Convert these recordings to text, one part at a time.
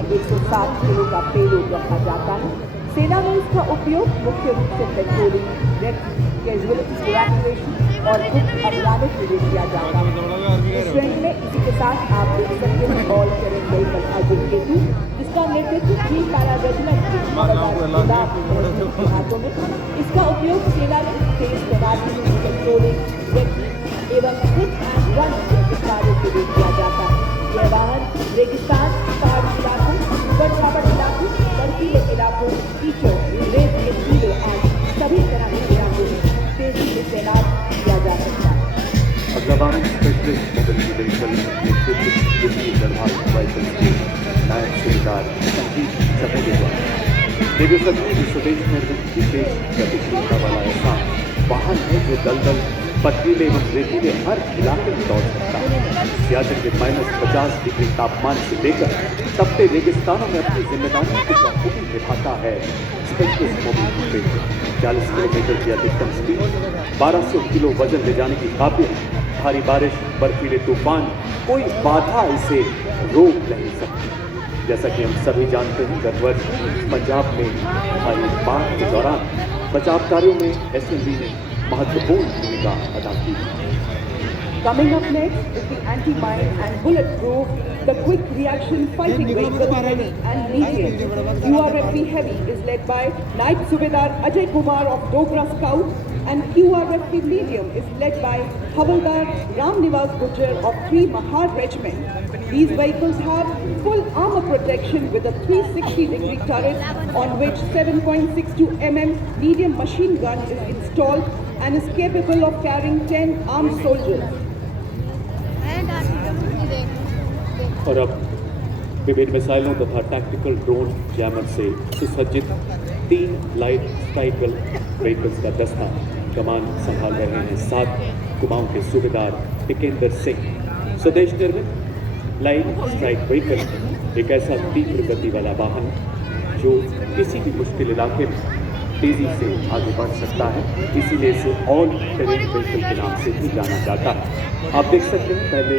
इसमें 107 किलो का पेलोड रखा जाता है। सेना में इसका उपयोग मुख्य रूप से पेट्रोलिंग, कैजुअलिटी इवैक्यूएशन और गुप्त अभियानों के लिए किया जाता है। इस श्रेणी में इसी के साथ आप देख सकते हैं all terrain vehicle Ajay Ketu, जिसका नेतृत्व 3 पैरा रेजिमेंट के हाथों में। इसका उपयोग सेना में तेज तैनाती, पेट्रोलिंग, एवं हिट एंड रन जैसे कार्यों के लिए किया जाता है। यह वाहन रेगिस्तान, पहाड़ी इलाकों, ऊबड़-खाबड़ इलाकों, बर्फीले इलाकों, कीचड़, रेत के टीले और सभी तरह के इलाकों में तेजी से तैनात किया जा सकता है। अगला वाहन स्पेशलिस्ट मोबिलिटी व्हीकल नेतृत्व गढ़वाल वाइकल के नायब सूबेदार संजीव सफेदे द्वारा। रेडियो सदन स्वदेश निर्मित विशेष गतिशीलता वाला ऐसा वाहन है जो दलदल, पथरीले एवं रेतीले हर इलाके में दौड़ सकता है। सियाचिन के -50 डिग्री तापमान से लेकर तपते रेगिस्तानों में अपनी जिम्मेदारियों को बखूबी निभाता है स्पेशलिस्ट मोबिलिटी व्हीकल। 40 किलोमीटर की अधिकतम स्पीड, 1200 किलो वजन ले जाने की काबिलियत, भारी बारिश, बर्फीले तूफान, कोई बाधा इसे रोक नहीं सकती। जैसा कि हम सभी जानते हैं, गत वर्ष पंजाब में भारी बाढ़ के दौरान बचाव कार्यों में एसएमवी ने महत्वपूर्ण भूमिका अदा की। Coming up next is the anti-mine and bulletproof, the quick reaction fighting vehicle heavy and medium. QRFV heavy is led by Naib Subedar Ajay Kumar of Dogra Scout, and QRFV medium is led by Havaldar Ram Nivas Gujjar of 3 Mahar Regiment. These vehicles have full armor protection with a 360-degree turret on which 7.62 mm medium machine gun is installed and is capable of carrying 10 armed soldiers. और अब विभिन्न मिसाइलों तथा tactical drone jammer से सुसज्जित 3 light स्ट्राइकल vehicles का दस्ता कमान संभाल रहे हैं 7 कुमाऊं के सूबेदार टिकेंद्र सिंह। स्वदेश निर्मित लाइट स्ट्राइक व्हीकल एक ऐसा तीव्र गति वाला वाहन जो किसी भी मुश्किल इलाके में तेजी से आगे बढ़ सकता है, इसीलिए इसे ऑल टेरेन व्हीकल के नाम से भी जाना जाता है। आप देख सकते हैं पहले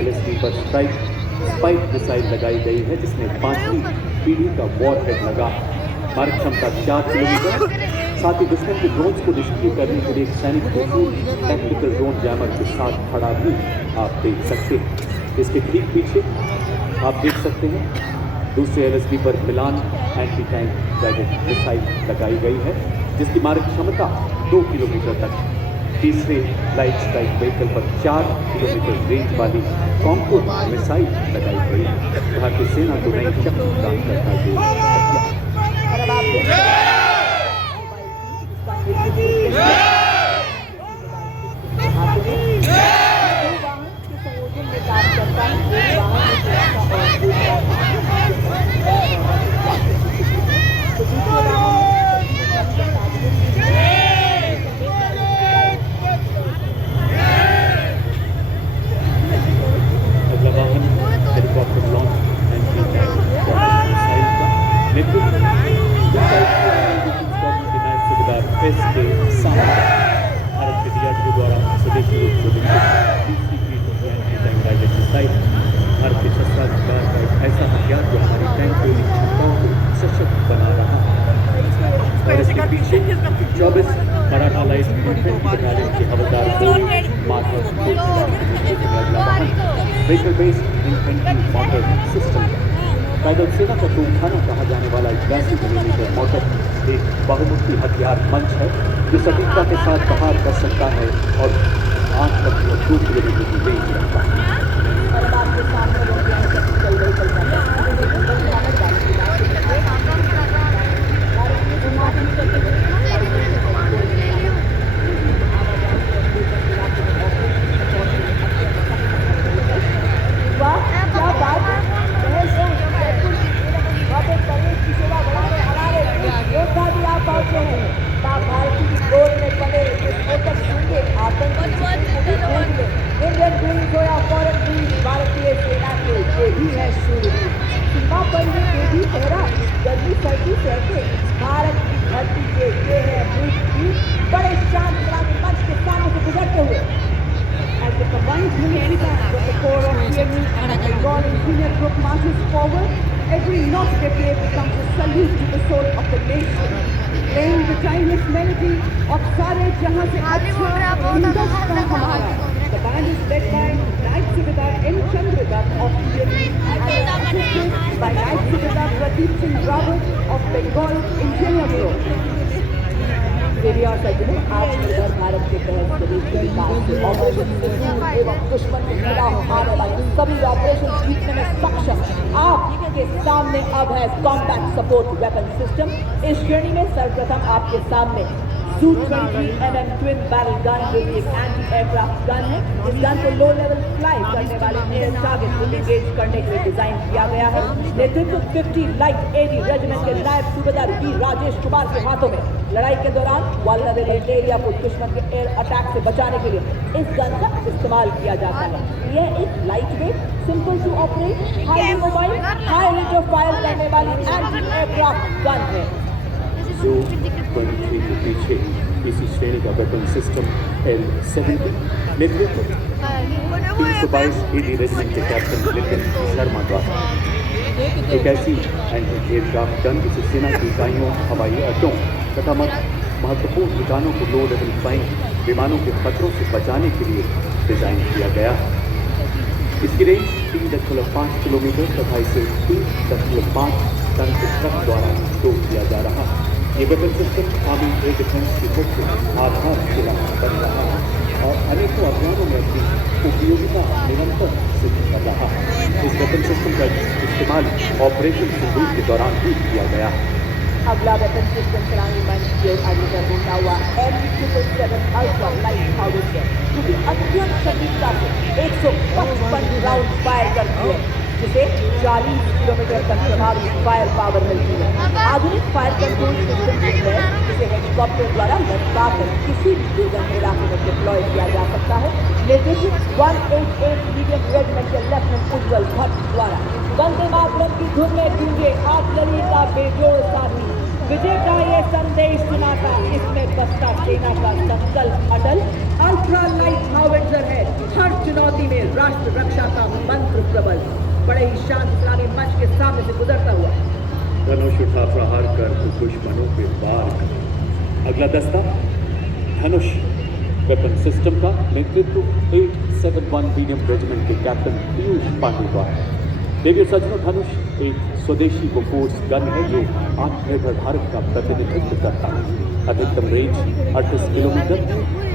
LSD पर स्पाइक मिसाइल लगाई गई है, जिसमें 5वीं पीढ़ी का वॉरहेड लगा। मारक क्षमता 4 किलोमीटर। साथ ही दुश्मन के ड्रोन्स को निष्क्रिय करने के लिए एक सैनिक टैक्टिकल ड्रोन जैमर के साथ खड़ा भी आप देख सकते हैं। इसके ठीक पीछे आप देख सकते हैं दूसरे LSD पर मिलान एंटी टैंक गाइडेड मिसाइल लगाई गई है, जिसकी मारक क्षमता 2 किलोमीटर तक। तीसरे लाइट स्ट्राइक व्हीकल पर 4 किलोमीटर रेंज वाली कॉम्पो मिसाइल लगाई गई है। भारतीय सेना को नई शक्ति प्रदान करता है। Vehicle based infantry motor system पैदल सेना का तोपखाना कहा जाने वाला 82 मिलीमीटर मोटर एक बहुमुखी हथियार मंच है जो सटीकता के साथ प्रहार कर सकता है और 8 तक 2 किलोमीटर की रेंज रखता है। Bengal Engineer Group marches forward every knot they play becomes a salute to the soul of the nation. Playing the timeless melody of Sare Jahan Se Achha Hindustan Hamara. The band is led by Night Subedar N. Chandradat of Delhi and assisted by Night Subedar Pradeep Singh Rawat of Bengal Engineer Bureau. देवी और सज्जनों, आत्मनिर्भर भारत के तहत प्रदेश के विकास से operation सिंदूर एवं दुश्मन के खिलाफ आने वाले सभी ऑपरेशन जीतने में सक्षम आपके सामने अब है कॉम्बैट सपोर्ट वेपन सिस्टम। इस श्रेणी में सर्वप्रथम आपके सामने Su-23mm ट्विन बैरल गन जो कि एक एंटी एयरक्राफ्ट गन है। इस गन को लो लेवल फ्लाई करने वाले एयर टारगेट को इंगेज करने के लिए डिजाइन किया गया है। नेतृत्व 50 लाइट एडी रेजिमेंट के नायब सूबेदार वी राजेश कुमार के हाथों में। लड़ाई के दौरान वल्नरेबल एरिया को दुश्मन के एयर अटैक से बचाने के लिए इस गन का इस्तेमाल किया जाता है। यह एक light weight, simple to operate, high mobile, high range of fire करने वाली एंटी एयरक्राफ्ट गन है। Su-23 के पीछे इसी श्रेणी का वेपन सिस्टम L-70 नेतृत्व 322 एडी रेजिमेंट के कैप्टन लिटिन शर्मा द्वारा। एक ऐसी एंटी एयरक्राफ्ट गन जिसे सेना की इकाइयों, हवाई अड्डों तथा महत्वपूर्ण ठिकानों को लो लेवल फ्लाइंग विमानों के खतरों से बचाने के लिए डिजाइन किया गया है। इसकी रेंज 3.5 किलोमीटर तथा इसे 3.5 टन के ट्रक द्वारा टो किया जा रहा है। ये weapon system army air defence की मुख्य आधारशिला बन रहा है और अनेकों अभियानों में अपनी उपयोगिता निरंतर सिद्ध कर रहा है। इस वेपन सिस्टम का इस्तेमाल ऑपरेशन सिंदूर के दौरान भी किया गया है। अगला वेपन सिस्टम सलामी मंच की ओर अग्रसर होता हुआ M777 अल्ट्रा लाइट हाउवित्जर जो कि अत्यंत सटीकता से 155 राउंड फायर करती है, जिसे 40 किलोमीटर तक प्रभावी फायर पावर मिलती है। आधुनिक फायर कंट्रोल सिस्टम के तहत इसे हेलीकॉप्टर द्वारा लटका कर किसी भी दुर्गम इलाके में डिप्लॉय किया जा सकता है। नेतृत्व 188 मीडियम रेजिमेंट के लेफ्टिनेंट उज्जवल भट्ट द्वारा। वंदे मातरम की धुन में गूंजे आर्टिलरी का बेजोड़ साथी विजय का ये संदेश सुनाता, इसमें बसता सेना का संकल्प अटल। अल्ट्रा लाइट हाउवित्जर है हर चुनौती में राष्ट्र रक्षा का मंत्र प्रबल। बड़े ही शांत इस्लामी मंच के सामने से गुजरता हुआ धनुष उठा प्रहार कर दुश्मनों पे वार कर। अगला दस्ता धनुष वेपन सिस्टम का नेतृत्व 871 मीडियम रेजिमेंट के कैप्टन पीयूष पांडे द्वारा। देवी और सज्जनों, धनुष एक स्वदेशी बोफोर्स गन है जो आत्मनिर्भर भारत का प्रतिनिधित्व करता है। अधिकतम रेंज 38 किलोमीटर,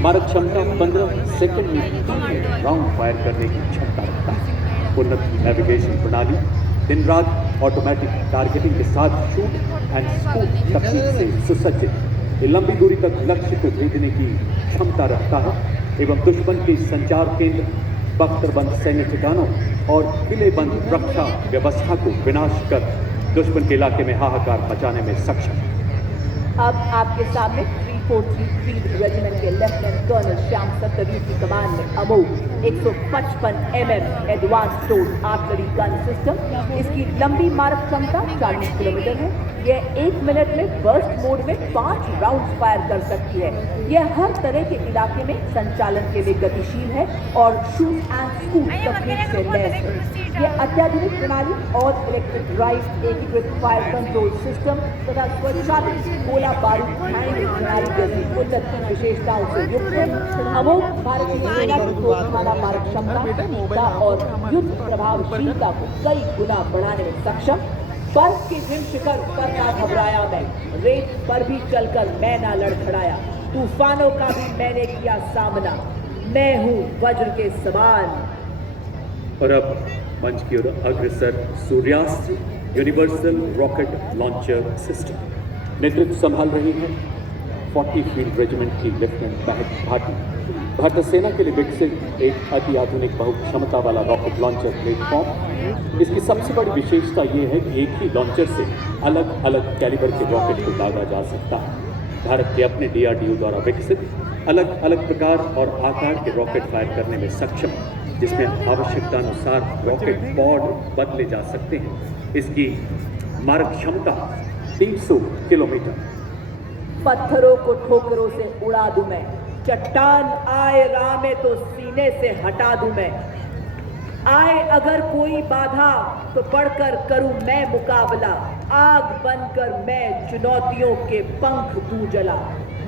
मारक क्षमता 15 सेकंड में राउंड फायर करने की क्षमता रखता है। उन्नत नेविगेशन प्रणाली, दिन रात ऑटोमेटिक टारगेटिंग के साथ शूट एंड स्कूप तकनीक से सुसज्जित ये लंबी दूरी तक लक्ष्य को भेजने की क्षमता रखता है एवं दुश्मन के संचार केंद्र, बख्तरबंद सैन्य ठिकानों और किलेबंद रक्षा व्यवस्था को विनाश कर दुश्मन के इलाके में हाहाकार मचाने में सक्षम। अब आपके सामने 343 रेजिमेंट के लेफ्टिनेंट कर्नल श्याम सत्तवीर की कमान में अमोघ 155 advance toad artillery gun system. इसकी लंबी मारक क्षमता 40 किलोमीटर है। यह 1 मिनट में बर्स्ट मोड में 5 राउंड फायर कर सकती है। यह हर तरह के इलाके में संचालन के लिए गतिशील है और शूट एंड स्कूप तकनीक से लैस है। यह अत्याधुनिक प्रणाली और इलेक्ट्रिक ड्राइव, एकीकृत फायर कंट्रोल सिस्टम तथा स्वचालित गोला बारूद प्रणाली जैसी उन्नत विशेषताओं से युक्त है। अमोघ भारतीय सेना की तोपखाना मारक क्षमता और युद्ध प्रभावशीलता को कई गुना बढ़ाने में सक्षम। बर्फ के हिम शिखर पर ना घबराया मैं, रेत पर भी चलकर मैं ना लड़खड़ाया, तूफानों का भी मैंने किया सामना, मैं हूँ वज्र के समान। और अब मंच की ओर अग्रसर सूर्यास्त्र यूनिवर्सल रॉकेट लॉन्चर सिस्टम नेतृत्व संभाल रही है 40 फील्ड रेजिमेंट की लेफ्टिनेंट महक भाटी। भारतीय सेना के लिए विकसित एक अति आधुनिक बहुक्षमता वाला रॉकेट लॉन्चर प्लेटफॉर्म। इसकी सबसे बड़ी विशेषता ये है कि एक ही लॉन्चर से अलग अलग कैलिबर के रॉकेट को दागा जा सकता है। भारत के अपने DRDO द्वारा विकसित अलग अलग प्रकार और आकार के रॉकेट फायर करने में सक्षम, जिसमें आवश्यकता अनुसार रॉकेट पॉड बदले जा सकते हैं। इसकी मारक क्षमता 300 किलोमीटर। पत्थरों को ठोकरों से उड़ा दूं मैं, चट्टान आए राह में तो सीने से हटा दूं मैं। आए अगर कोई बाधा तो बढ़कर करूं मैं मुकाबला, आग बनकर मैं चुनौतियों के पंख दूं जला।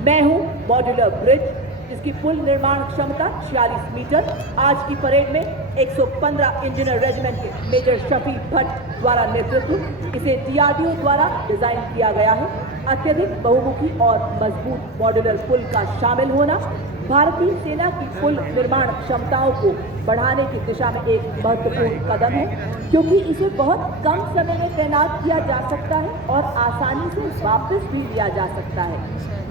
मैं हूं मॉड्यूलर ब्रिज, इसकी पुल निर्माण क्षमता 46 मीटर। आज की परेड में 115 इंजीनियर रेजिमेंट के मेजर शफी भट्ट द्वारा नेतृत्व, इसे DRDO द्वारा डिजाइन किया गया है। अत्यधिक बहुमुखी और मजबूत मॉड्यूलर पुल का शामिल होना भारतीय सेना की पुल निर्माण क्षमताओं को बढ़ाने की दिशा में एक महत्वपूर्ण कदम है, क्योंकि इसे बहुत कम समय में तैनात किया जा सकता है और आसानी से वापस भी लिया जा सकता है।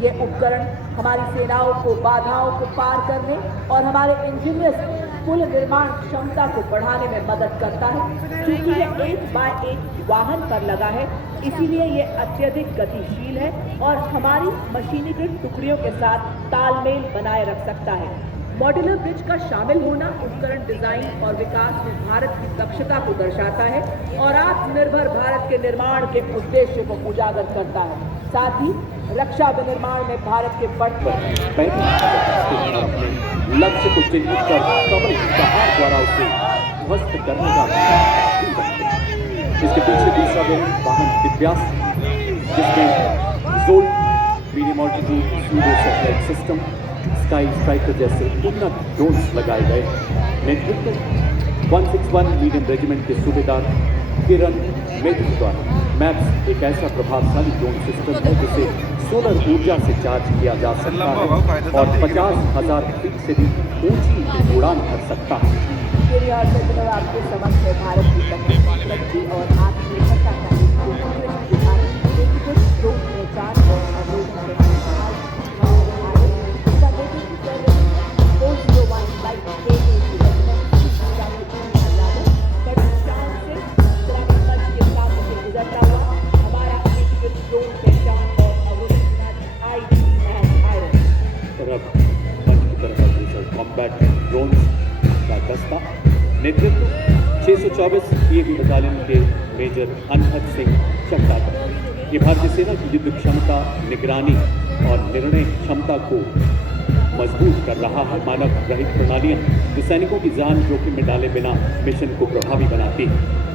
ये उपकरण हमारी सेनाओं को बाधाओं को पार करने और हमारे इंजीनियर्स की पुल निर्माण क्षमता को बढ़ाने में मदद करता है। क्योंकि यह 1x1 वाहन पर लगा है, इसीलिए ये अत्यधिक गतिशील है और हमारी मशीनीकृत टुकड़ियों के साथ तालमेल बनाए रख सकता है। मॉड्यूलर ब्रिज का शामिल होना उपकरण डिजाइन और विकास में भारत की दक्षता को दर्शाता है और आत्मनिर्भर भारत के निर्माण के उद्देश्य को उजागर करता है। साथ ही रक्षा विनिर्माण में भारत के बढ़ते लक्ष्य को चिन्हित कर कवच प्रहार द्वारा उसे ध्वस्त करने का इसके पीछे दूसरा वाहन दिव्यास्त्र, जिसमें jolt medium altitude pseudo satellite system, sky striker जैसे उन्नत ड्रोन्स लगाए गए। नेतृत्व 161 मीडियम रेजिमेंट के सूबेदार किरण मेघी द्वारा। मैप्स एक ऐसा प्रभावशाली ड्रोन सिस्टम है जिसे सोलर ऊर्जा से चार्ज किया जा सकता है और 50,000 फीट से भी ऊंची उड़ान भर सकता है। आपके समक्ष है भारत की तकनीकी और आत्मनिर्भरता का ड्रोन पहचान और अवरोधन के नेतृत्व 624 PAV बटालियन के मेजर अनहद सिंह चक्राकर। ये भारतीय सेना की युद्ध क्षमता, निगरानी और निर्णय क्षमता को मजबूत कर रहा है। मानव रहित प्रणालियां जो सैनिकों की जान जोखिम में डाले बिना मिशन को प्रभावी बनाती है।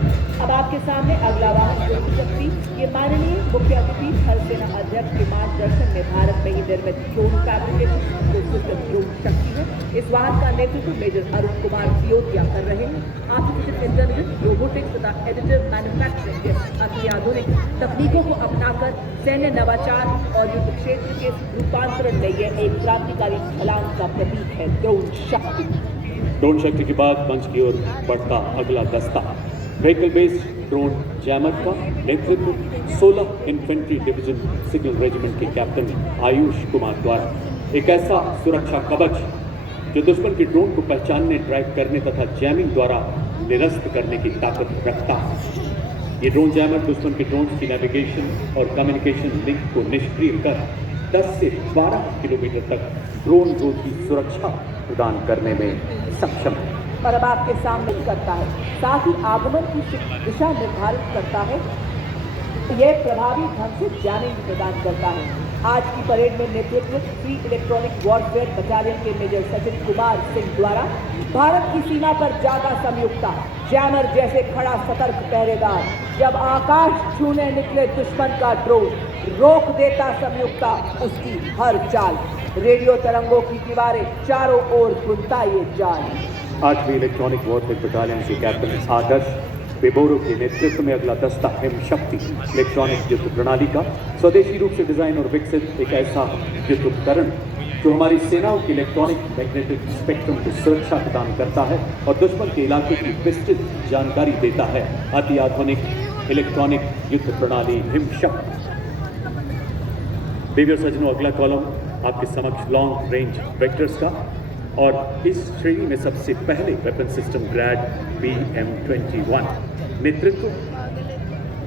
अब आपके सामने अगला वाहन ड्रोन शक्ति, ये माननीय मुख्य अतिथि थल सेना अध्यक्ष के मार्गदर्शन में भारत में ही निर्मित ड्रोन फैब्रिकेशन सिस्टम ड्रोन शक्ति है। इस वाहन का नेतृत्व मेजर अरुण कुमार दियोतिया कर रहे हैं। आर्टिफिशियल इंटेलिजेंस, रोबोटिक्स तथा एडिटिव मैन्युफैक्चरिंग के अत्याधुनिक तकनीकों को अपनाकर सैन्य नवाचार और युद्ध क्षेत्र के रूपांतरण में यह एक क्रांतिकारी छलांग का प्रतीक है। ड्रोन शक्ति। ड्रोन शक्ति के बाद मंच की ओर बढ़ता अगला दस्ता व्हीकल बेस्ड ड्रोन जैमर का नेतृत्व 16 इन्फेंट्री डिवीजन सिग्नल रेजिमेंट के कैप्टन आयुष कुमार द्वारा। एक ऐसा सुरक्षा कवच जो दुश्मन के ड्रोन को पहचानने, ट्रैक करने तथा जैमिंग द्वारा निरस्त करने की ताकत रखता है। ये ड्रोन जैमर दुश्मन के ड्रोन की नेविगेशन और कम्युनिकेशन लिंक को निष्क्रिय कर 10 से 12 किलोमीटर तक ड्रोन रोड की सुरक्षा प्रदान करने में सक्षम है। और अब आपके सामने करता है, साथ ही आगमन की दिशा निर्धारित करता है। यह प्रभावी ढंग से जैमिंग प्रदान करता है। आज की परेड में नेतृत्व 3 इलेक्ट्रॉनिक वॉरफेयर बटालियन के मेजर सचिन कुमार सिंह द्वारा। भारत की सीमा पर जागा संयुक्ता, जैमर जैसे खड़ा सतर्क पहरेदार, जब आकाश छूने निकले दुश्मन का ड्रोन, रोक देता संयुक्ता उसकी हर चाल। रेडियो तरंगों की दीवारें चारों ओर बुनता ये जाल। 8वीं इलेक्ट्रॉनिक वॉरफेयर बटालियन के कैप्टन आदर्श बेबोरो के नेतृत्व में अगला दस्ता हिम शक्ति इलेक्ट्रॉनिक युद्ध प्रणाली का स्वदेशी रूप से डिजाइन और विकसित एक ऐसा युद्ध उपकरण जो हमारी सेनाओं की इलेक्ट्रॉनिक मैग्नेटिक स्पेक्ट्रम को सुरक्षा प्रदान करता है और दुश्मन के इलाके की विस्तृत जानकारी देता है। अति आधुनिक इलेक्ट्रॉनिक युद्ध प्रणाली हिम शक्ति। देवी और सज्जनों, अगला कॉलम आपके समक्ष लॉन्ग रेंज वेक्टर्स का और इस श्रेणी में सबसे पहले वेपन सिस्टम ग्रैड BM-21 नेतृत्व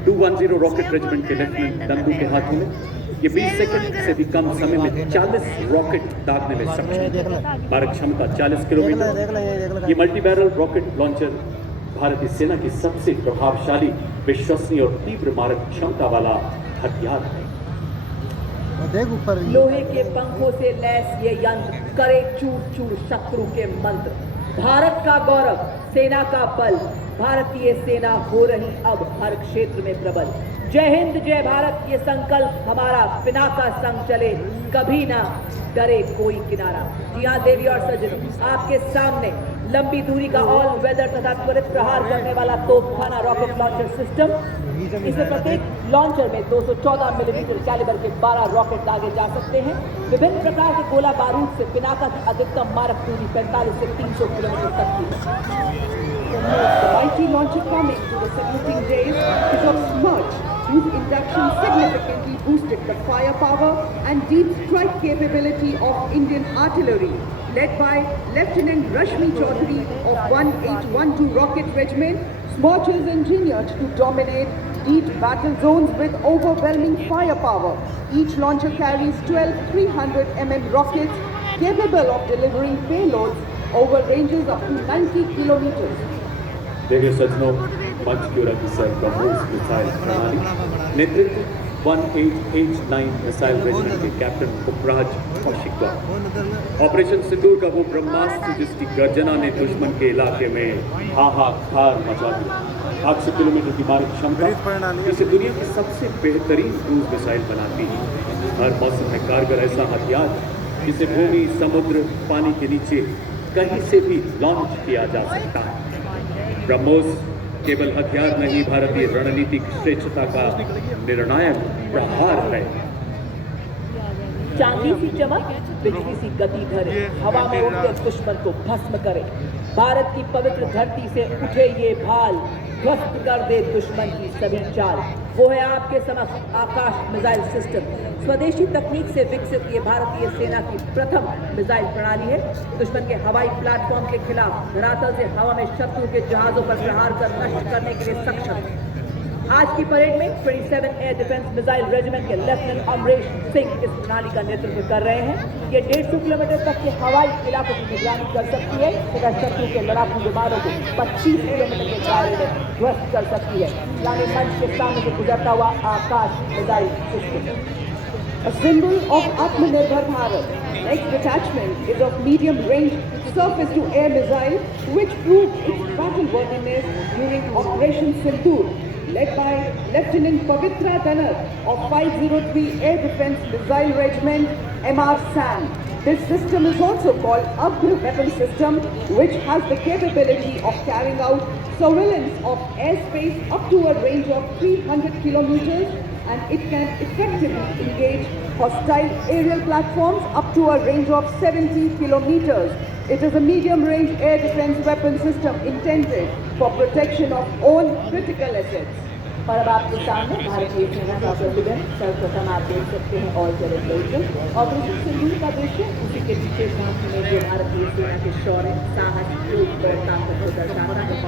210 रॉकेट रेजिमेंट के लेफ्टिनेंट नंदू के हाथों में। ये 20 सेकंड से भी कम समय में 40 रॉकेट दागने में सक्षम है। मारक क्षमता 40 किलोमीटर। ये मल्टी बैरल रॉकेट लॉन्चर भारतीय सेना की सबसे प्रभावशाली, विश्वसनीय और तीव्र मारक क्षमता वाला हथियार है। लोहे के पंखों से लैस ये यंत्र करे चूर चूर शत्रु के मंत्र। भारत का गौरव सेना का बल, भारतीय सेना हो रही अब हर क्षेत्र में प्रबल। जय हिंद जय भारत ये संकल्प हमारा, पिनाका संग चले कभी ना डरे कोई किनारा। जी हाँ देवी और सज्जनों, आपके सामने लंबी दूरी का ऑल वेदर तथा त्वरित प्रहार करने वाला तोपखाना रॉकेट लॉन्चर सिस्टम। इसमें प्रत्येक लॉन्चर में 214 मिलीमीटर कैलिबर के 12 रॉकेट दागे जा सकते हैं। विभिन्न प्रकार के गोला बारूद से पिनाका की अधिकतम मारक दूरी 45 से 300 किलोमीटर तक की। The mighty launcher coming to the saluting days is of Smirch, whose induction significantly boosted the firepower and deep strike capability of Indian artillery, led by Lieutenant Rashmi Chaudhary of 1812 Rocket Regiment. Smirch is engineered to dominate deep battle zones with overwhelming firepower. Each launcher carries 12 300 mm rockets capable of delivering payloads over ranges up to 90 kilometers. देखिए सज्जनों, मंच की ओर अग्रसर BrahMos missile प्रणाली नेतृत्व 1889 missile regiment के captain उपराज Kaushik द्वारा। Operation सिंदूर का वो ब्रह्मास्त्र जिसकी गर्जना ने दुश्मन के इलाके में हाहाकार मचा दिया। 800 किलोमीटर की मारक क्षमता इसे दुनिया की सबसे बेहतरीन क्रूज मिसाइल बनाती है। हर मौसम में कारगर ऐसा हथियार जिसे भूमि, समुद्र, पानी के नीचे कहीं से भी लॉन्च किया जा सकता है। ब्रह्मोस केवल हथियार नहीं, भारतीय रणनीतिक श्रेष्ठता का निर्णायक प्रहार है। चांदी सी चमक, बिजली सी गति धरे, हवा में उड़ते दुश्मन को भस्म करे। भारत की पवित्र धरती से उठे ये भाल, ध्वस्त कर दे दुश्मन की सभी चाल। वो है आपके समक्ष आकाश मिसाइल सिस्टम। स्वदेशी तकनीक से विकसित ये भारतीय सेना की प्रथम मिसाइल प्रणाली है। दुश्मन के हवाई प्लेटफॉर्म के खिलाफ धरातल से हवा में शत्रु के जहाजों पर प्रहार कर नष्ट करने के लिए सक्षम। आज की परेड में 27 एयर डिफेंस मिसाइल रेजिमेंट के लेफ्टिनेंट अमरेश सिंह इस प्रणाली का नेतृत्व कर रहे हैं। ये 150 किलोमीटर तक के हवाई इलाकों की निगरानी कर सकती है तथा शत्रु के लड़ाकू विमानों को 25 किलोमीटर के दायरे में ध्वस्त कर सकती है। यानी मंच के सामने से गुजरता हुआ Akash missile system. A symbol of Atmanirbhar Bharat. Next detachment is of medium range surface to air missile which proved its battle worthiness during Operation Sindoor, led by Lieutenant Pavitra Dhanar of 503 Air Defence Missile Regiment, MR SAM. This system is also called Agra Weapon System, which has the capability of carrying out surveillance of airspace up to a range of 300 kilometers, and it can effectively engage hostile aerial platforms up to a range of 70 kilometers. It is a medium-range air defense weapon system intended for protection of all critical assets. और अब आपके सामने भारतीय सेना का प्रतिबंध सर्वप्रथम आप देख सकते हैं ऑल टेरर व्हीकल। ऑपरेशन सिंदूर का दृश्य, उसी के पीछे झांकी में जो भारतीय सेना के शौर्य, साहस, योग और ताकत को दर्शाता है।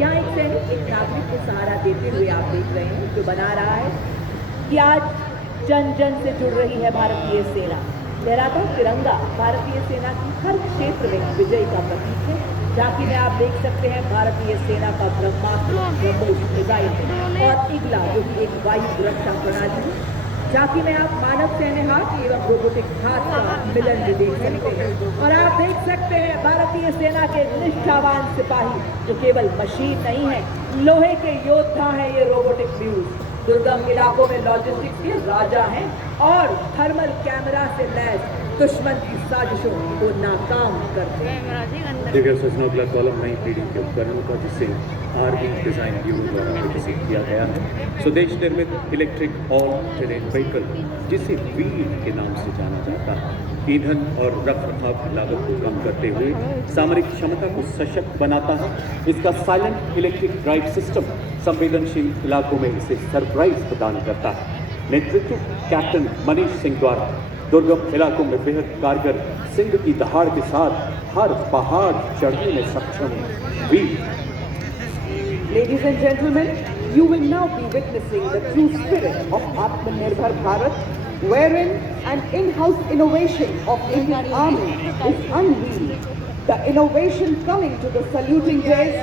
यहाँ एक सैनिक एक नागरिक को सहारा देते हुए आप देख रहे हैं, जो बना रहा है कि आज जन जन से जुड़ रही है भारतीय सेना। लहराता तिरंगा भारतीय सेना की हर क्षेत्र में विजय का प्रतीक है। झांकी में आप देख सकते हैं भारतीय सेना का ब्रह्मास्त्र, ब्रह्मोस मिसाइल और इगला जो कि एक वायु सुरक्षा प्रणाली है। झांकी में आप मानव सैन्य हाथ एवं रोबोटिक हाथ का मिलन भी देख सकते हैं। और आप देख सकते हैं भारतीय सेना के निष्ठावान सिपाही जो केवल मशीन नहीं है, लोहे के योद्धा हैं। ये रोबोटिक व्यूज दुर्गम इलाकों में लॉजिस्टिक्स के राजा हैं और थर्मल कैमरा से लैस दुश्मन की साजिशों को नाकाम करते हैं। देखिए सज्जनों, अगला कॉलम नई पीढ़ी के उपकरणों का जिसे आर्मी डिजाइन ब्यूरो द्वारा विकसित किया गया है। स्वदेश निर्मित इलेक्ट्रिक ऑल टेरेन व्हीकल जिसे व्हील के नाम से जाना जाता है, ईंधन और रखरखाव की लागत को कम करते हुए सामरिक क्षमता को सशक्त बनाता है। इसका साइलेंट इलेक्ट्रिक ड्राइव सिस्टम संवेदनशील इलाकों में इसे सरप्राइज प्रदान करता है। नेतृत्व कैप्टन मनीष सिंह द्वारा दुर्गम इलाकों में बेहद कारगर सिंह की दहाड़ के साथ हर पहाड़ चढ़ने में सक्षम wheel. Ladies and gentlemen, you will now be witnessing the true spirit of Atmanirbhar Bharat, wherein an in-house innovation of Indian Army is unveiled. The innovation coming to the saluting days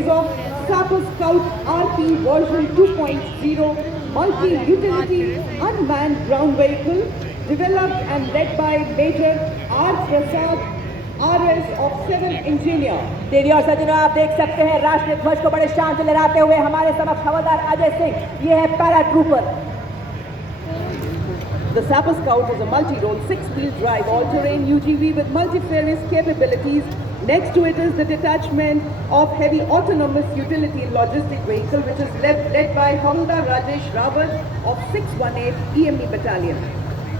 is of Sapper Scout RP version 2.0 multi-utility unmanned ground vehicle developed and led by Major R. Prasad RS of 7 Engineer। देवी और सज्जनों, आप देख सकते हैं राष्ट्रीय ध्वज को बड़े शान से लहराते हुए हमारे समक्ष हवलदार अजय सिंह, ये है para trooper. The Sapper Scout is a multi-role, 6-wheel drive, all-terrain UGV with multifarious capabilities. Next to it is the detachment of heavy autonomous utility and logistic vehicle, which is led by Havildar Rajesh Rawat of 618 EME Battalion.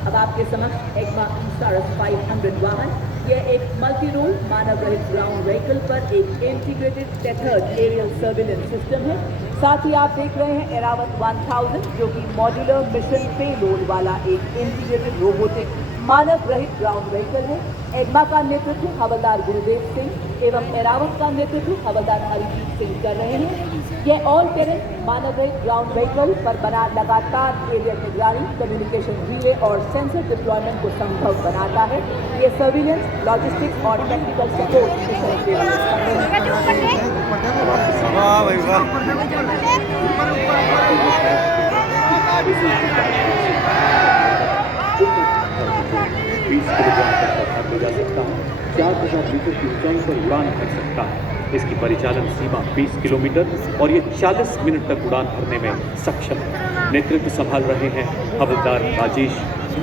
अब आपके समक्ष EGMA ESARAS 500 वाहन, यह एक multi role मानव रहित ground vehicle पर एक integrated tethered aerial surveillance system है। साथ ही आप देख रहे हैं एरावत 1000, जो कि मॉड्यूलर मिशन पेलोड वाला एक इंटीग्रेटेड रोबोटिक मानव रहित ग्राउंड व्हीकल है। EGMA का नेतृत्व हवलदार गुरुदेव सिंह एवं एरावत का नेतृत्व हवलदार हरीजीत सिंह कर रहे हैं। यह ऑल टेरेन मानव रहित ग्राउंड व्हीकल पर बना लगातार एरियल निगरानी, कम्युनिकेशन रिले और सेंसर डिप्लॉयमेंट को संभव बनाता है। ये सर्विलेंस, लॉजिस्टिक्स और टेक्निकल सपोर्ट मिशन के ले जा सकता है, 4000 मीटर की ऊंचाई पर उड़ान भर सकता है। इसकी परिचालन सीमा 20 किलोमीटर और ये 40 मिनट तक उड़ान भरने में सक्षम है। नेतृत्व संभाल रहे हैं हवलदार राजेश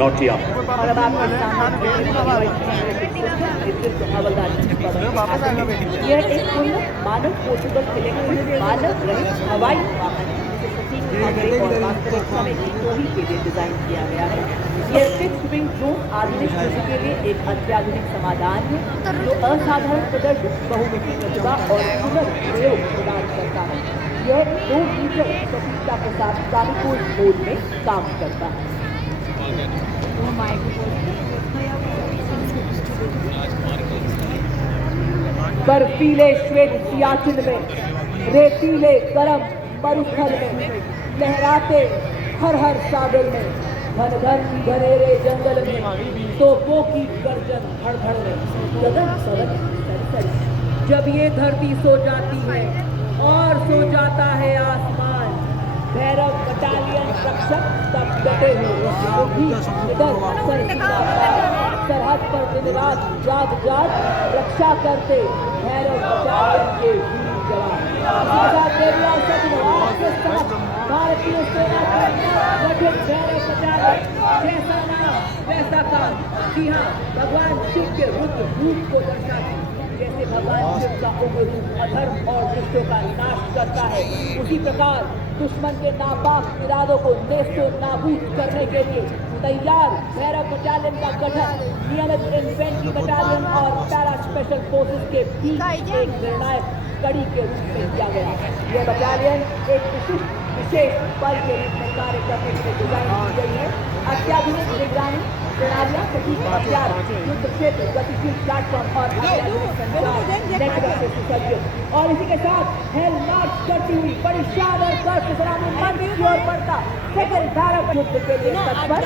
नौटिया। और अब आपके सामने यह एक उन्नत मानव पोर्टेबल इलेक्ट्रिक मानव रहित हवाई वाहन है, और वास्तविक समय की टोही के लिए डिजाइन किया गया है। यह फिक्स्ड विंग ड्रोन आधुनिक कृषि के लिए एक अत्याधुनिक समाधान है, जो असाधारण प्रदर्शन, बहुमुखी प्रतिभा और पुनर्प्रयोग प्रदान करता है। यह 2 मीटर सटीकता के साथ कारिकोल मोड में काम करता है। बर्फीले श्वेत सियाचिन में, रेतीले गर्म मरुस्थल में, लहराते हर हर सागर में, घन घनेरे जंगल में, तोपों की गर्जन धड़धड़ में, गगन सड़क सरसरी। जब ये धरती सो जाती है और सो जाता है आसमान, भैरव बटालियन रक्षक तब डटे हुए सरहद पर दिन रात जाग जाग रक्षा करते भैरव बटालियन के वीर जवान। भारतीय सेना गठित भैरव बटालियन, जैसा नाम वैसा काम। जी हाँ, भगवान शिव के रुद्र रूप को दर्शाती, जैसे भगवान शिव का उग्र रूप अधर्म और दुष्टों का नाश करता है, उसी प्रकार दुश्मन के नापाक इरादों को नेस्तो नाबूद करने के लिए तैयार भैरव बटालियन का गठन नियमित इन्फेंट्री बटालियन और पैरा स्पेशल फोर्सेस के बीच एक निर्णायक कड़ी के रूप में किया गया। यह बटालियन एक विशेष बल के रूप में कार्य करने के लिए डिजाइन की गई है। अत्याधुनिक निगरानी प्रणालियां, सटीक हथियार, युद्ध क्षेत्र, गतिशील प्लेटफॉर्म और अत्याधुनिक संचार नेटवर्क से सुसज्जित। और इसी के साथ हेल मार्च करती हुई बड़ी शान और गर्व से सलामी मंच की ओर बढ़ता सेकंड भारत युद्ध के लिए तत्पर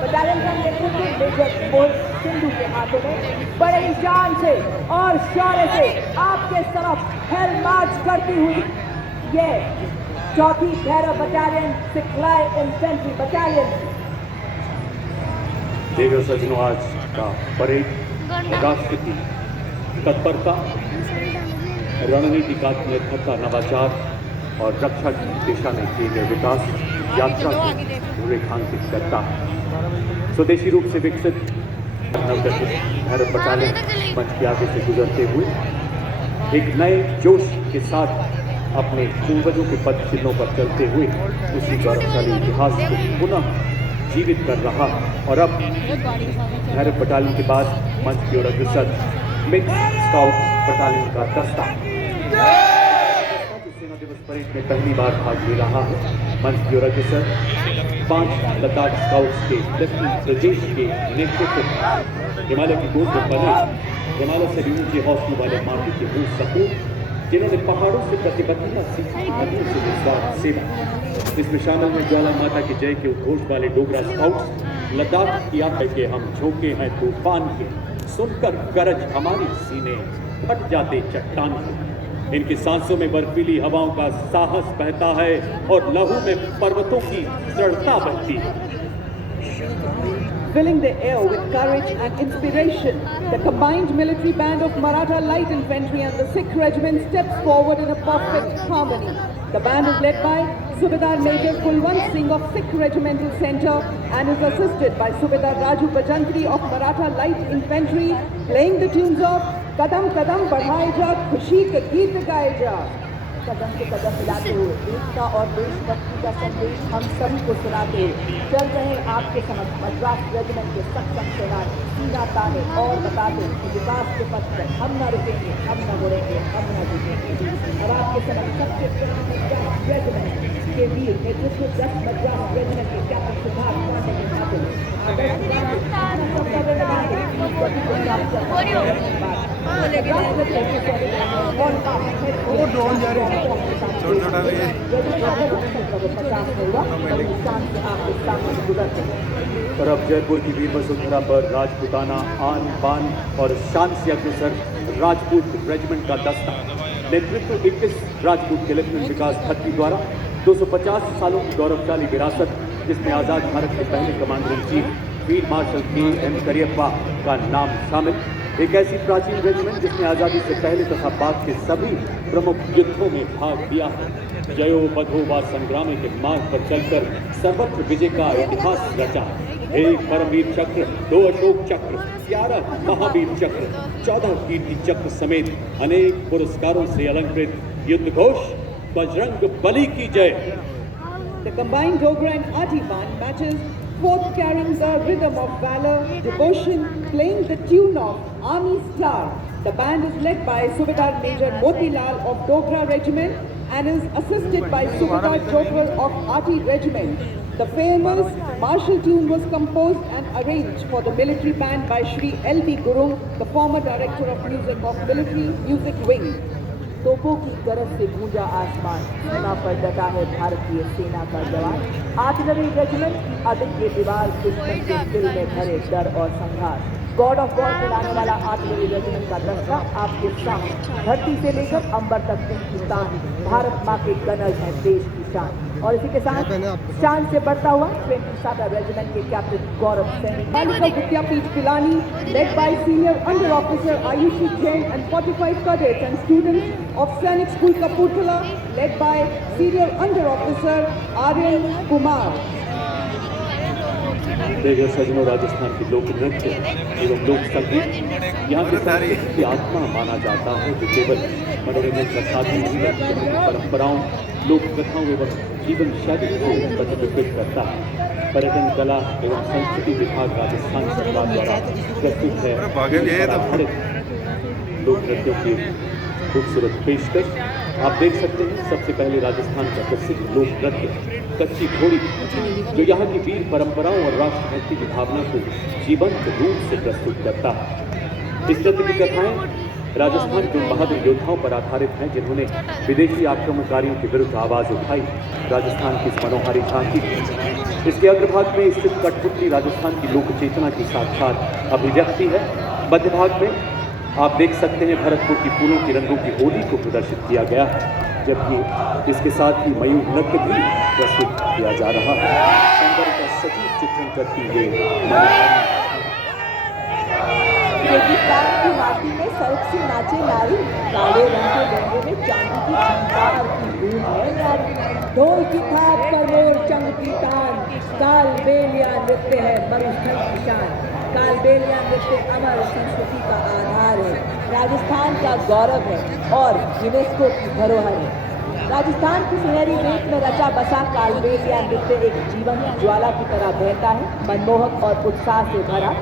बटालियन का नेतृत्व मेजर मोहन सिंधु के हाथों में बड़े शान से और शौर्य से आपके समक्ष हेल मार्च करती हुई ये 4th भैरव बटालियन सिखलाई इन्फेंट्री बटालियन। देवी सज्जनों, आज का परेड राष्ट्र की तत्परता, रणनीतिकात्मकता, नवाचार और रक्षा की दिशा में किए गए विकास यात्रा को रेखांकित करता है। स्वदेशी रूप से विकसित नवगठित भैरव बटालियन मंच के आगे से गुजरते हुए एक नए जोश के साथ अपने पूर्वजों के पद चिन्हों पर चलते हुए उसी गौरवशाली इतिहास को पुनः जीवित कर रहा। और अब भैरव बटालियन के बाद मंच की ओर अग्रसर मिक्स स्काउट बटालियन का दस्ता सेना दिवस परेड में पहली बार भाग ले रहा है। मंच की ओर अग्रसर 5 लद्दाख स्काउट्स के लेफ्टिनेंट ब्रजेश के नेतृत्व में हिमालय की गोद में बने हिमालय से भी ऊंचे हौसलों वाले माटी के भूत सपूत, जिन्होंने पहाड़ों से प्रतिबद्धता सीखी, नदियों से निस्वार्थ सेवा। इसमें शामिल हैं ज्वाला माता की जय के उद्घोष वाले डोगरा स्काउट्स, लद्दाख की आग के हम झोंके हैं तूफान के, सुनकर गरज हमारी सीने फट जाते चट्टान के। इनकी सांसों में बर्फीली हवाओं का साहस बहता है और लहू में पर्वतों की दृढ़ता बहती है। Filling the air with courage and inspiration, the combined military band of Maratha Light Infantry and the Sikh Regiment steps forward in a perfect harmony. The band is led by Subedar Major Kulwant Singh of Sikh Regimental Centre and is assisted by Subedar Raju Bajantri of Maratha Light Infantry, playing the tunes of Kadam Kadam Badhaye Ja, Khushi Ke Geet Gaye Ja. कदम से कदम मिलाते हुए एकता और देशभक्ति का संदेश हम सभी को सुनाते हुए चल रहे आपके समक्ष मद्रास रेजिमेंट के सक्षम सेनानी सीना ताने और बताते कि विकास के पथ पर हम न रुकेंगे, हम न मुड़ेंगे, हम न झुकेंगे। और आपके समक्ष सबसे पहले मद्रास रेजिमेंट के वीर नेतृत्व 10 मद्रास रेजिमेंट के कैप्टन सिद्धार्थ पांडे के नाते और अब जयपुर की वीर वसुंधरा पर राजपूताना आन बान और शान से अग्रसर राजपूत रेजिमेंट का दस्ता नेतृत्व 21 राजपूत के लेफ्टिनेंट विकास खत्री द्वारा 250 सालों की गौरवशाली विरासत, जिसमें आज़ाद भारत के पहले commander in chief field marshal KM. Cariappa का नाम शामिल। एक ऐसी प्राचीन रेजिमेंट जिसने आज़ादी से पहले तथा बाद के सभी प्रमुख युद्धों में भाग लिया है। जयो बधो व संग्राम के मार्ग पर चलकर सर्वत्र विजय का इतिहास रचा। 1 परमवीर चक्र, 2 अशोक चक्र, 11 महावीर चक्र, 14 कीर्ति चक्र समेत अनेक पुरस्कारों से अलंकृत युद्ध घोष बजरंग बली की जय। The combined Dogra and Ati band matches forth carrying the rhythm of valor, devotion, playing the tune of Army Star. The band is led by Subedar Major Motilal of Dogra Regiment and is assisted by Subedar Jofar of Ati Regiment. The famous martial tune was composed and arranged for the military band by Shri L.B. Gurung, the former director of music of Military Music Wing. तोपों की गरज से गूंजा आसमान, सीमा पर डटा है भारतीय सेना का जवान। आर्टिलरी रेजिमेंट की अद्वितीय दीवार, दुश्मन के दिल में भरे डर और संघार। गॉड ऑफ वॉर खिलाने वाला आर्टिलरी रेजिमेंट का दस्ता आपके सामने धरती से लेकर अंबर तक की तान, भारत माँ के गनर्स हैं देश की शान। और इसी के साथ शान से बढ़ता हुआ 27 रेजिमेंट के कैप्टन गौरव सैनी, बालिका विद्यापीठ Pilani, led by senior under officer Ayushi Jain and 45 cadets and students of Sainik School Kapurthala, led by senior under officer Aryan Kumar. देखिए सजनों, राजस्थान की लोक नृत्य एवं लोक संगीत यहाँ की संस्कृति की आत्मा माना जाता है, जो केवल मनोरंजन का साधन नहीं है, परंपराओं, लोक कथाओं एवं जीवन शैली को प्रतिबिंबित करता है। पर्यटन कला एवं संस्कृति विभाग राजस्थान सरकार द्वारा प्रस्तुत है लोक नृत्यों की खूबसूरत पेशकश। आप देख सकते हैं सबसे पहले राजस्थान का प्रसिद्ध लोक नृत्य कच्ची घोड़ी, जो यहाँ की वीर परंपराओं और राष्ट्रभक्ति की भावना को जीवंत रूप से प्रस्तुत करता है। इस नृत्य की कथाएं राजस्थान के उन बहादुर योद्धाओं पर आधारित हैं जिन्होंने विदेशी आक्रमणकारियों के विरुद्ध आवाज उठाई। राजस्थान की इस मनोहारी झांकी इसके अग्रभाग में स्थित कठपुतली राजस्थान की लोक चेतना की साक्षात अभिव्यक्ति है। मध्य भाग में आप देख सकते हैं भरतपुर की फूलों की रंगों की होली को प्रदर्शित किया गया है, जबकि इसके साथ ही मयूर नृत्य भी प्रस्तुत किया जा रहा है। सौंदर्य का सजीव चित्रण करती हुए रेगिस्तान की माटी में सड़क से नाचे नारी, काले रंग के लहंगे में चांदी की झंकार की धूम है नारी। ढोल की थाप पर मोर चंग की तान, कालबेलिया नृत्य है मरुस्थल की शान। कालबेलिया नृत्य अमर संस्कृति का आधार है, राजस्थान का गौरव है और यूनेस्को की धरोहर है। राजस्थान की सुनहरी रेत में रचा बसा कालबेलिया नृत्य एक जीवन की ज्वाला की तरह बहता है, मनमोहक और उत्साह से भरा।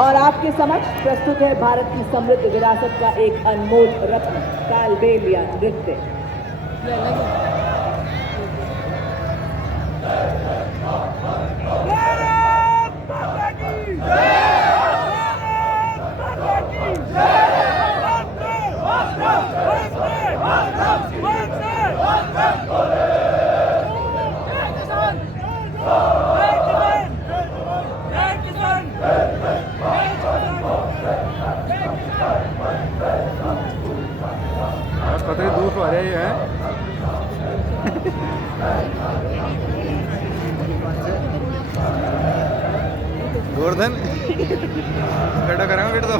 और आपके समक्ष प्रस्तुत है भारत की समृद्ध विरासत का एक अनमोल रत्न, कालबेलिया नृत्य। पता है दूर आ रहे हैं गोवर्धन खड़ा करेंगे फिर तो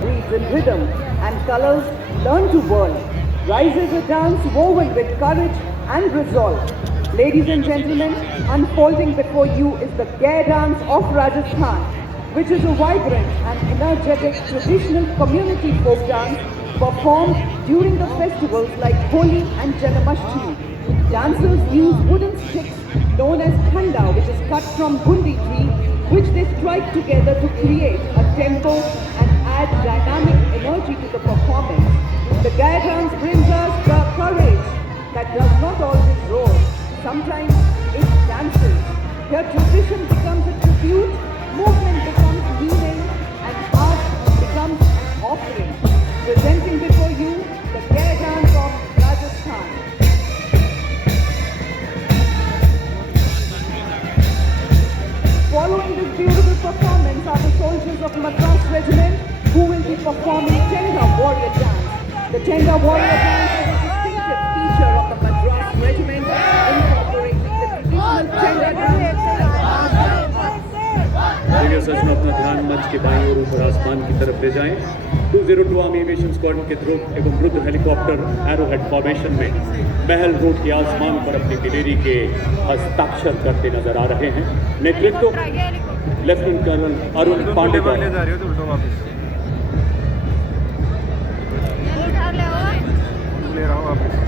Breathes in rhythm and colors learn to burn. Rises a dance woven with courage and resolve. Ladies and gentlemen, unfolding before you is the Gair dance of Rajasthan, which is a vibrant and energetic traditional community folk dance performed during the festivals like Holi and Janmashtami. Dancers use wooden sticks known as khanda, which is cut from bundi tree, which they strike together to create a tempo and add dynamic energy to the performance. The Gair dance brings us the courage that does not always roar. Sometimes it dances. Here tradition becomes a tribute, movement becomes meaning, and art becomes an offering. Presenting before you the Gair dance of Rajasthan. Following this beautiful performance are the soldiers of Madras Regiment who will be performing Tenga Warrior Dance. The Tenga Warrior Dance is a distinctive feature of the Madras Regiment, incorporating the traditional Tenga dance देखिए सजनों अपना ध्यान मंच के बाईं ओर ऊपर आसमान की तरफ ले जाएं। 202 आर्मी एविएशन स्क्वाड्रन के ध्रुव एवं रुद्र हेलीकॉप्टर एरोहेड फॉर्मेशन में महल रोड के आसमान पर अपनी दिलेरी के हस्ताक्षर करते नजर आ रहे हैं। नेतृत्व लेफ्टिनेंट कर्नल अरुण पांडे का ले जा रही हो तो उल्टो वापस ले रहा हूँ वापस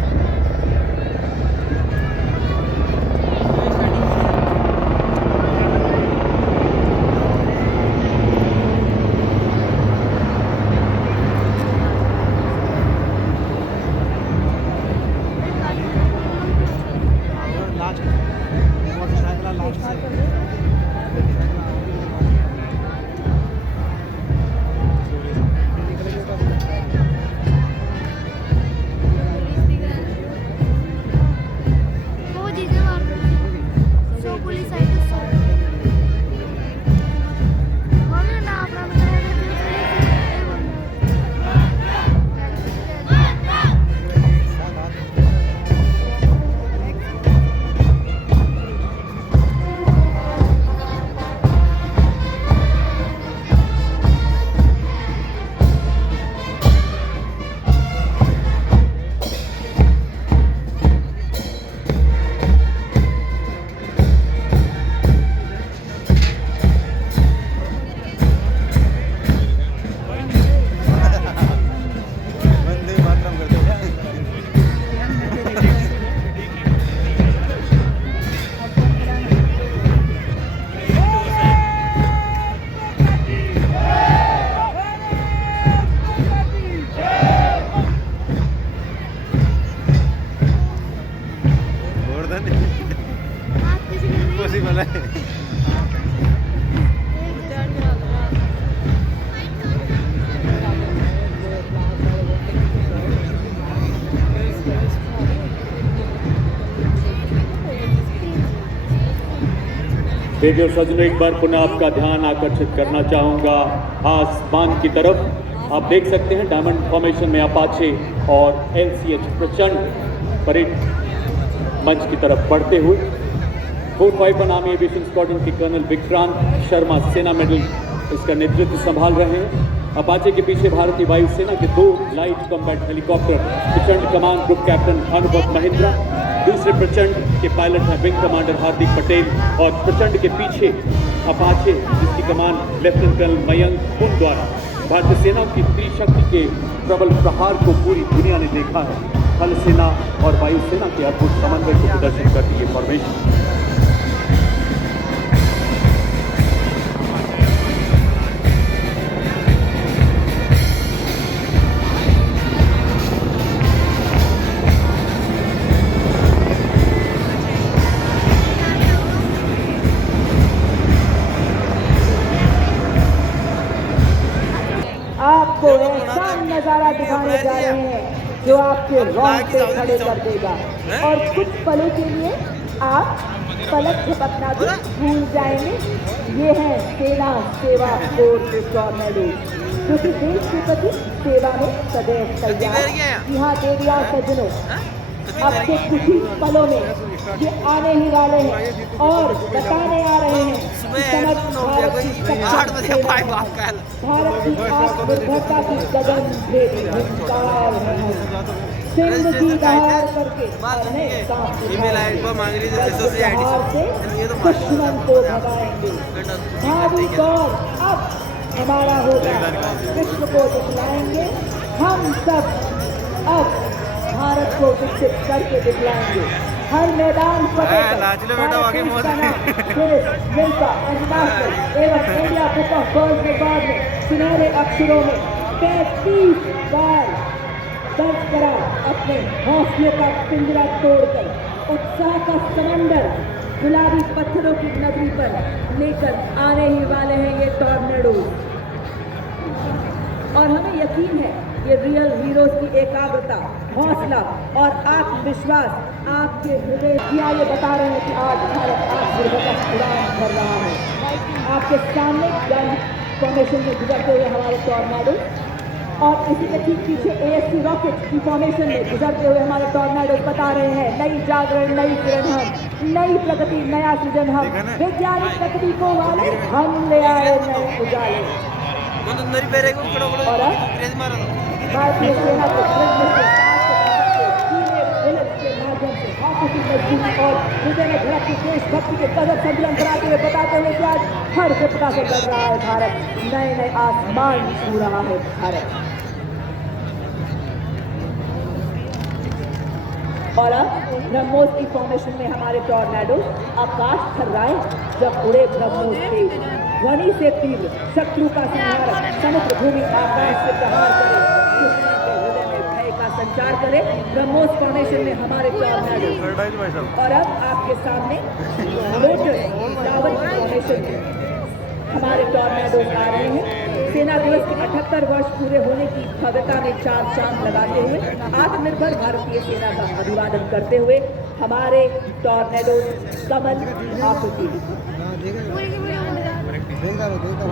पॉसिबल है देखिए सजनों एक बार पुनः आपका ध्यान आकर्षित करना चाहूँगा आसमान की तरफ। आप देख सकते हैं डायमंड फॉर्मेशन में अपाचे और LCH प्रचंड परेड मंच की तरफ बढ़ते हुए 451 आर्मी एविएशन स्क्वाड्रन के कर्नल विक्रांत शर्मा सेना मेडल इसका नेतृत्व संभाल रहे हैं। अपाचे के पीछे भारतीय वायुसेना के 2 लाइट कॉम्बैट हेलीकॉप्टर प्रचंड कमान ग्रुप कैप्टन अनुभव महिंद्रा, दूसरे प्रचंड के पायलट हैं विंग कमांडर हार्दिक पटेल और प्रचंड के पीछे अपाचे जिसकी कमान लेफ्टिनेंट कर्नल मयंक कुंड द्वारा। भारतीय सेना की त्रिशक्ति के प्रबल प्रहार को पूरी दुनिया ने देखा है। थल सेना और वायुसेना के अद्भुत समन्वय को प्रदर्शित करती है फॉर्मेशन। आपको ऐसा नजारा दिखाने जा रहे हैं जो आपके रोंगटे खड़े कर देगा और कुछ पलों के लिए आप पलक झपकना भी भूल जाएंगे। ये है सेना सेवा कोर टॉर्नेडो जो कि देश के प्रति सेवा में सदैव तैयार। यहाँ दे दिया सज्जनों अब से कुछ ही पलों में ये आने ही वाले हैं और बताने आ रहे हैं कि समस्त भारत की शक्ति भारत की आत्मनिर्भरता की गगन भेदी हिंकार है हम। सिंध की दहाड़ करके अनेक सांप से दुश्मन को भगाएंगे। भावी दौर अब हमारा होगा, विश्व को दिखलाएंगे हम सब। अब भारत को विकसित करके दिखलाएंगे। हर मैदान एवं India book of world record में सुनहरे अक्षरों में 35 बार दर्ज करा अपने हौसलों का पिंजरा तोड़कर उत्साह का समंदर गुलाबी पत्थरों की नगरी पर लेकर आने ही वाले हैं ये टॉर्नेडो। और हमें यकीन है ये रियल हीरोज की एकाग्रता, हौसला और आत्मविश्वास आपके हृदय किया ये बता रहे हैं कि आज भारत आत्मनिर्भरता उड़ान भर रहा है। आपके सामने गन फॉर्मेशन में गुजरते हुए हमारे टॉर्नेडो और इसी के ठीक पीछे ASC रॉकेट की फॉर्मेशन में गुजरते हुए हमारे टॉर्नेडो बता रहे हैं नई जागरण, नई किरण हम, नई प्रगति, नया सृजन हम, वैज्ञानिक तकनीकों वाले हम ले आए नए उजाले। और भारतीय सेना के माध्यम से आपसी मजबूती और हृदय में धड़कती देशभक्ति के कदर संतुलन कराते हुए बताते हुए कि आज हर विपदा से लड़ रहा है भारत, नए नए आसमान छू रहा है भारत। और अब ब्रह्मोस की फॉर्मेशन में हमारे टॉर्नेडो आकाश थर्राए जब उड़े ब्रह्मोस तेज, ध्वनि से तीव्र शत्रु का संहार, समुद्र भूमि आकाश से प्रहार करे, दुश्मन के हृदय में भय का संचार करे। ब्रह्मोस फॉर्मेशन में हमारे टॉर्नेडो। और अब आपके सामने लोटस टावर की फॉर्मेशन में हमारे टॉर्नेडो आ रहे हैं। सेना दिवस के 78 वर्ष पूरे होने की भव्यता में चार चांद लगाते हुए आत्मनिर्भर भारतीय सेना का अभिवादन करते हुए हमारे टॉर्नेडो कमल आकृति।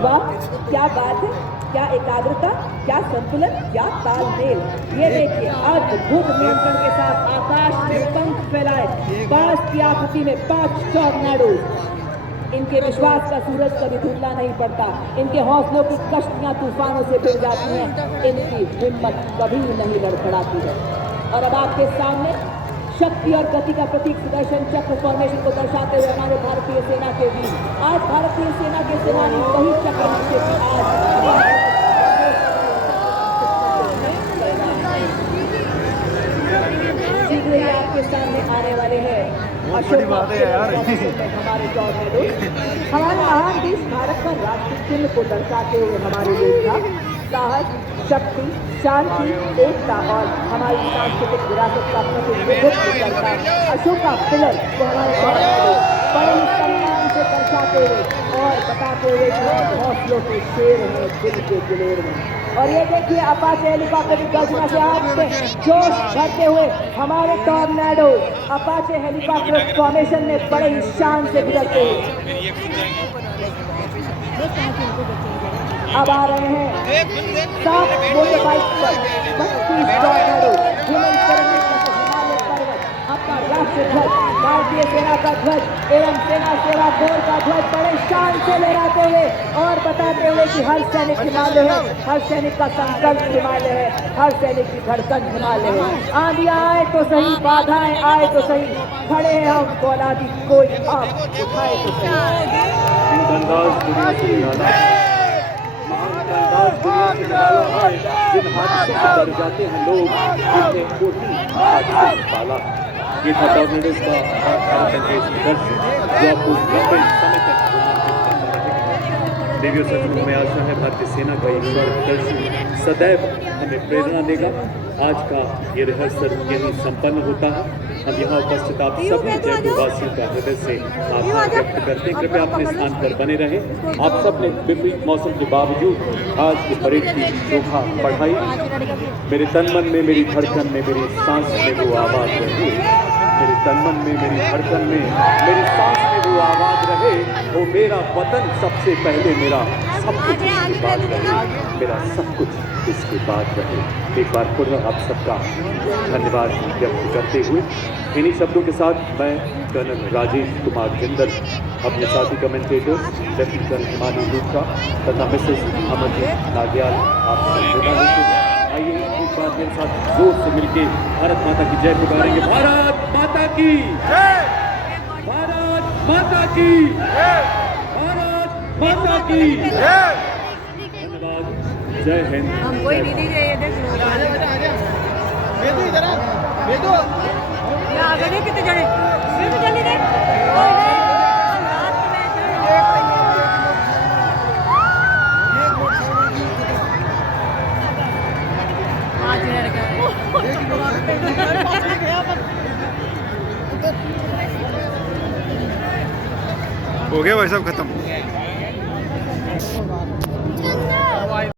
वाह क्या बात है, क्या एकाग्रता, क्या संतुलन, क्या तालमेल। ये देखिए अद्भुत नियंत्रण के साथ आकाश में पंख फैलाए बाज की आकृति में 5 टॉर्नेडो। इनके विश्वास का सूरज कभी धुंधला नहीं पड़ता, इनके हौसलों की कश्तियां तूफानों से भिड़ जाती हैं, इनकी हिम्मत कभी नहीं लड़खड़ाती है। और अब आपके सामने शक्ति और गति का प्रतीक सुदर्शन चक्र फॉर्मेशन को दर्शाते हुए हमारे भारतीय सेना के वीर, आज भारतीय सेना के सेनानी वही चक्र हैं कि आज शीघ्र ही आपके सामने आने वाले हैं अशोक हमारे टॉर्नेडो। हमारे महान देश भारत का राष्ट्रीय चिन्ह को दर्शाते हुए हमारे योद्धा साहस, शक्ति, शांति, एकता और हमारी सांस्कृतिक विरासत का प्रतिनिधित्व करता अशोका पिलर को हमारे टॉर्नेडो बड़े ही सम्मान से दर्शाते हुए और बताते हुए कि हौसलों के शेर हैं दिल के दिलेर में। और ये देखिए अपाचे हेलीकॉप्टर की गर्जना से आप जोश भरते हुए हमारे टॉर्नेडो अपाचे हेलीकॉप्टर फॉर्मेशन में बड़े ही शान से गुजरते हुए अब आ रहे हैं 7 मोटर बाइक पर 32 टॉर्नेडो हिमालय पर्वत, अपना राष्ट्रीय ध्वज, भारतीय सेना का ध्वज एवं सेना सेवा कोर का ध्वज बड़े शान से लहराते हुए और बताते हुए कि हर सैनिक हिमालय है, हर सैनिक का संकल्प हिमालय है, हर सैनिक की धड़कन हिमालय है। आंधियां आए तो सही, बाधाएं आए तो सही, खड़े हैं हम फौलादी, कोई आप उठाए तो सही। जिन हादसों से डर जाते हैं लोग, जिन्हें कोई हादसे से पाला। ये था टॉर्नेडोज का भारत देश दर्शन जो आपको लंबे समय तक देवियों सज्जनों में आशा है भारतीय सेना का ये सड़क दर्शन सदैव हमें प्रेरणा देगा। आज का ये रिहर्सल यही संपन्न होता है। हम यहाँ उपस्थित आप सभी जयपुरवासियों का हृदय से आभार व्यक्त करते हैं। कृपया अपने स्थान पर बने रहें। आप सब ने विपरीत मौसम के बावजूद आज की परेड की शोभा बढ़ाई। मेरे तन मन में, मेरी धड़कन में, मेरी सांस में वो आवाज़ रही। मेरे तन मन में, मेरी धड़कन में, मेरी सांस में वो आवाज़ रहे, वो मेरा वतन सब सबसे पहले मेरा सब कुछ इसके बाद रहे, मेरा सब कुछ इसके बाद रहे। एक बार पुनः आप सबका धन्यवाद व्यक्त करते हुए इन्हीं शब्दों के साथ मैं कर्नल राजेश कुमार जिंदल, अपने साथी commentators lieutenant colonel Himani Luthra तथा मिसेस अमरजीत नागियाल आपसे विदा लेते हैं। आइए एक बार मेरे साथ जोर से मिलके भारत माता की जय पुकारेंगे। भारत माता की जय, भारत माता की जय, भारत माता की जय। धन्यवाद, जय हिंद। हम कोई नहीं दिख रहे हैं, देख लो आगे देख कितने जने फिर जल्दी देख कोई नहीं रात हो गया भाई साहब खत्म।